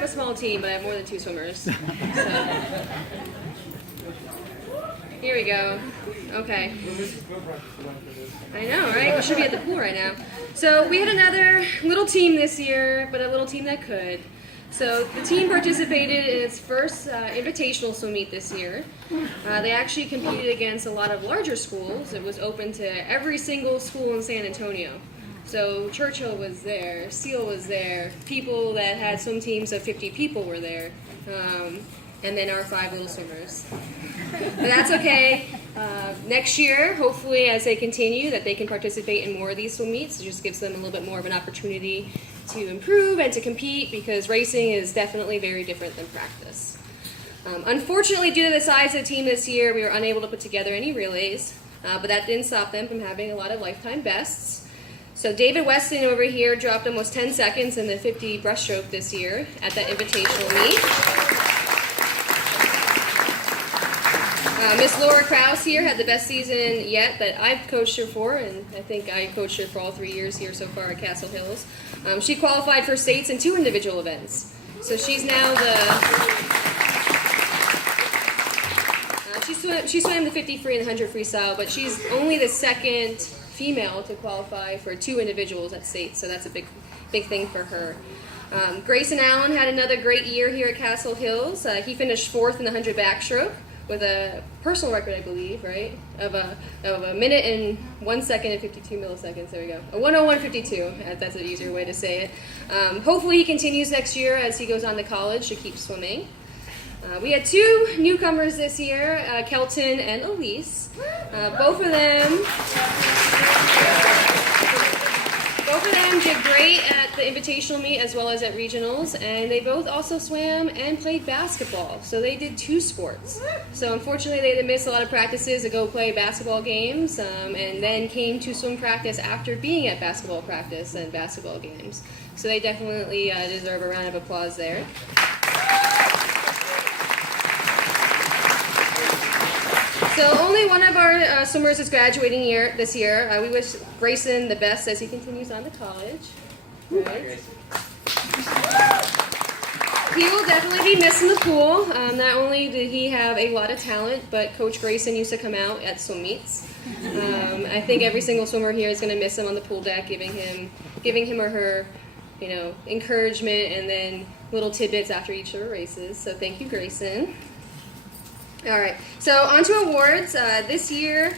have a small team, but I have more than 2 swimmers. So. Here we go. Okay. I know, right? We should be at the pool right now. So we had another little team this year, but a little team that could. So the team participated in its first invitational swim meet this year. They actually competed against a lot of larger schools. It was open to every single school in San Antonio. So Churchill was there, Seal was there, people that had swim teams of 50 people were there, and then our 5 little swimmers. But that's okay. Next year, hopefully as they continue, that they can participate in more of these swim meets. It just gives them a little bit more of an opportunity to improve and to compete, because racing is definitely very different than practice. Unfortunately, due to the size of the team this year, we were unable to put together any relays, but that didn't stop them from having a lot of lifetime bests. So David Weston over here dropped almost 10 seconds in the 50 breaststroke this year at that invitational meet. Miss Laura Krause here had the best season yet that I've coached her for, and I think I coached her for all 3 years here so far at Castle Hills. She qualified for states in 2 individual events. So she's now she swam the 50 free and the 100 freestyle, but she's only the second female to qualify for 2 individuals at state, so that's a big thing for her. Grayson Allen had another great year here at Castle Hills. He finished 4th in the 100 backstroke with a personal record, I believe, right, of a minute and 1 second and 52 milliseconds. There we go. A 1:01:52. That's an easier way to say it. Hopefully he continues next year as he goes on to college to keep swimming. We had 2 newcomers this year, Kelton and Elise. Both of them did great at the invitational meet as well as at regionals, and they both also swam and played basketball. So they did 2 sports. So unfortunately they had to miss a lot of practices to go play basketball games, and then came to swim practice after being at basketball practice and basketball games. So they definitely deserve a round of applause there. So only one of our swimmers is graduating this year. We wish Grayson the best as he continues on to college. Right. He will definitely be missed in the pool. Not only did he have a lot of talent, but Coach Grayson used to come out at swim meets. I think every single swimmer here is going to miss him on the pool deck, giving him or her, encouragement and then little tidbits after each of the races. So thank you, Grayson. All right, so on to awards. This year,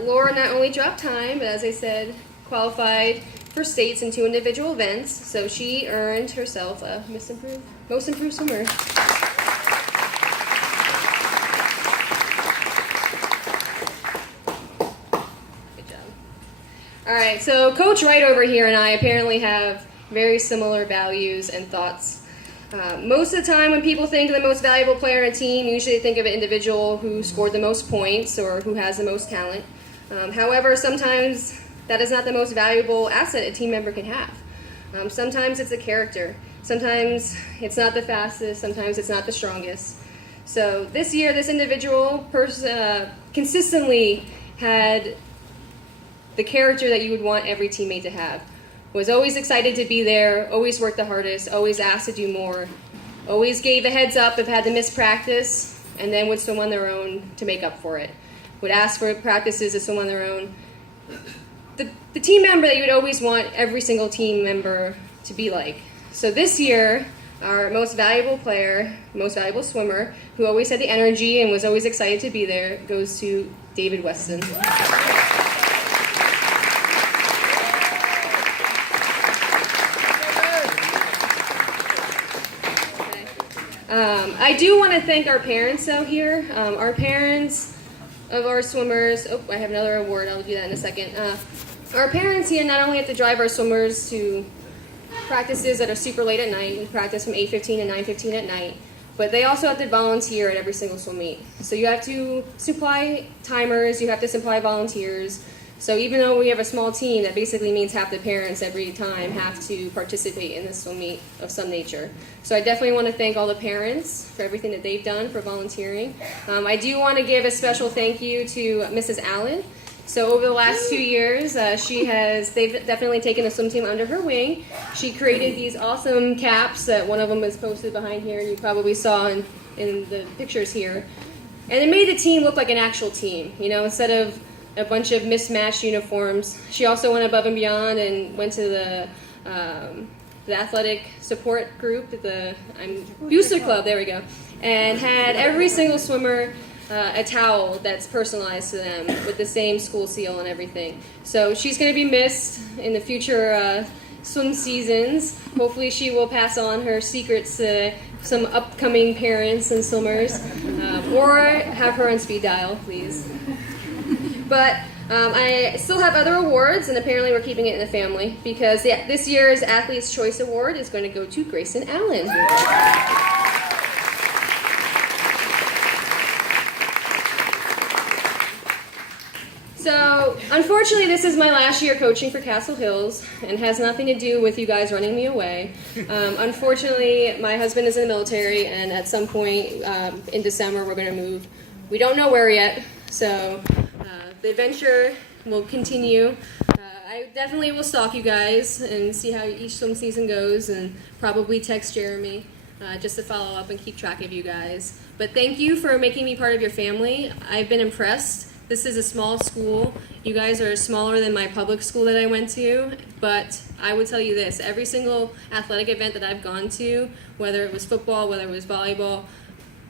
Laura not only dropped time, but as I said, qualified for states in 2 individual events. So she earned herself a most improved swimmer. Good job. All right, so Coach Wright over here and I apparently have very similar values and thoughts. Most of the time when people think of the most valuable player on a team, usually they think of an individual who scored the most points or who has the most talent. However, sometimes that is not the most valuable asset a team member can have. Sometimes it's a character. Sometimes it's not the fastest. Sometimes it's not the strongest. So this year, this individual consistently had the character that you would want every teammate to have. Was always excited to be there, always worked the hardest, always asked to do more, always gave a heads up if had to miss practice, and then would swim on their own to make up for it. Would ask for practices to swim on their own. The team member that you would always want every single team member to be like. So this year, our most valuable player, most valuable swimmer, who always had the energy and was always excited to be there, goes to David Weston. I do want to thank our parents out here. Our parents of our swimmers. Oh, I have another award. I'll do that in a second. Our parents here not only have to drive our swimmers to practices that are super late at night. We practice from 8:15 to 9:15 at night. But they also have to volunteer at every single swim meet. So you have to supply timers. You have to supply volunteers. So even though we have a small team, that basically means half the parents every time have to participate in this swim meet of some nature. So I definitely want to thank all the parents for everything that they've done for volunteering. I do want to give a special thank you to Mrs. Allen So over the last 2 years, they've definitely taken the swim team under her wing. She created these awesome caps that one of them is posted behind here, and you probably saw in the pictures here. And it made the team look like an actual team, instead of a bunch of mismatched uniforms. She also went above and beyond and went to the athletic support group, the Booster Club, there we go, and had every single swimmer a towel that's personalized to them with the same school seal and everything. So she's going to be missed in the future swim seasons. Hopefully she will pass on her secrets to some upcoming parents and swimmers, or have her on speed dial, please. But I still have other awards, and apparently we're keeping it in the family, because this year's Athlete's Choice Award is going to go to Grayson Allen. So, unfortunately, this is my last year coaching for Castle Hills, and has nothing to do with you guys running me away. Unfortunately, my husband is in the military, and at some point in December, we're going to move. We don't know where yet, so the adventure will continue. I definitely will stalk you guys and see how each swim season goes, and probably text Jeremy just to follow up and keep track of you guys. But thank you for making me part of your family. I've been impressed. This is a small school. You guys are smaller than my public school that I went to, but I would tell you this, every single athletic event that I've gone to, whether it was football, whether it was volleyball,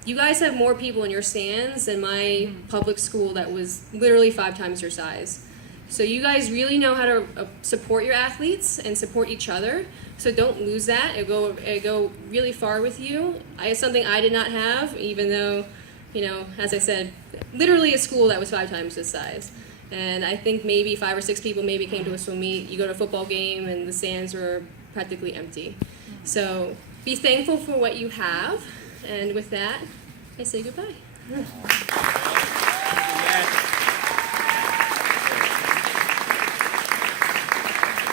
you guys have more people in your stands than my public school that was literally 5 times your size. So you guys really know how to support your athletes and support each other. So don't lose that. It'll go really far with you. It's something I did not have, even though, as I said, literally a school that was 5 times this size. And I think maybe 5 or 6 people maybe came to a swim meet. You go to a football game and the stands were practically empty. So be thankful for what you have. And with that, I say goodbye.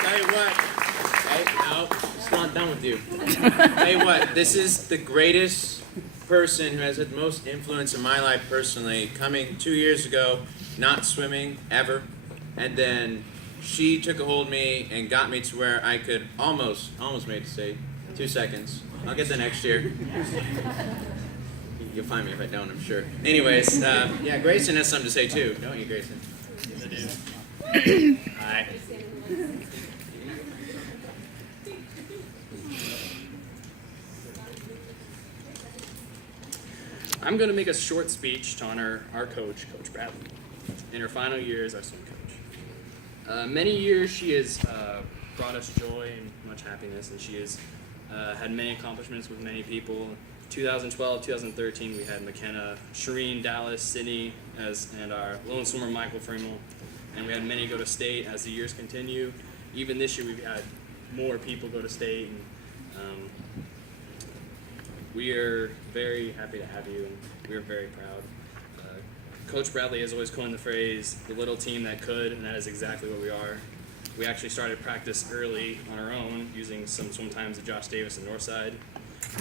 Tell you what, no, it's not done with you. Tell you what, this is the greatest person who has had the most influence in my life personally, coming 2 years ago, not swimming ever, and then she took a hold of me and got me to where I could almost made to say 2 seconds. I'll get that next year. You'll find me if I don't, I'm sure. Anyways, yeah, Grayson has something to say too, don't you, Grayson? Yes, I do. Hi. I'm going to make a short speech to honor our coach, Coach Bradley, in her final year as our swim coach. Many years she has brought us joy and much happiness, and she has had many accomplishments with many people. 2012, 2013, we had McKenna, Shireen, Dallas, Sydney, and our lone swimmer, Michael Fremel. And we had many go to state as the years continue. Even this year, we've had more people go to state. And, we are very happy to have you, and we are very proud. Coach Bradley has always coined the phrase, the little team that could, and that is exactly what we are. We actually started practice early on our own, using some swim times at Josh Davis and Northside.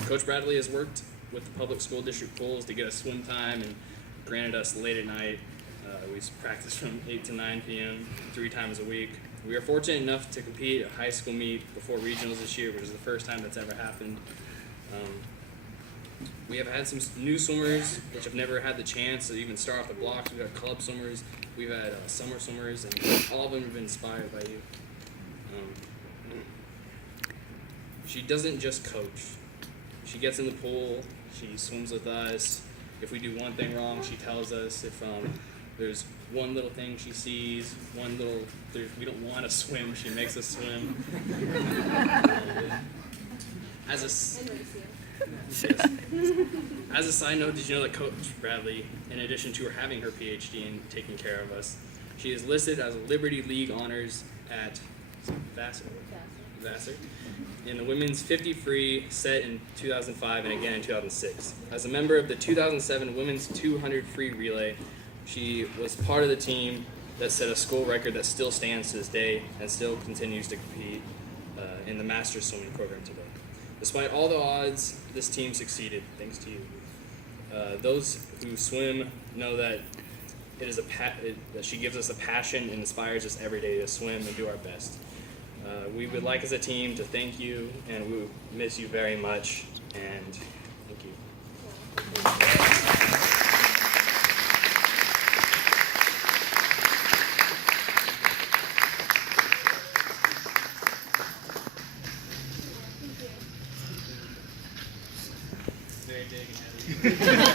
Coach Bradley has worked with the public school district pools to get us swim time and granted us late at night. We practice from 8 to 9 p.m. 3 times a week. We are fortunate enough to compete at a high school meet before regionals this year, which is the first time that's ever happened. We have had some new swimmers which have never had the chance to even start off the blocks. We've had club swimmers, we've had summer swimmers, and all of them have been inspired by you. She doesn't just coach. She gets in the pool, she swims with us. If we do one thing wrong, she tells us. If there's one little thing she sees, we don't want to swim, she makes us swim. As a side note, did you know that Coach Bradley, in addition to her having her PhD and taking care of us, she is listed as a Liberty League honors at Vassar in the women's 50 free set in 2005 and again in 2006. As a member of the 2007 women's 200 free relay, she was part of the team that set a school record that still stands to this day and still continues to compete in the Masters swimming program today. Despite all the odds, this team succeeded, thanks to you. Those who swim know that that she gives us a passion and inspires us every day to swim and do our best. We would like as a team to thank you, and we miss you very much, and thank you. Very big and heavy.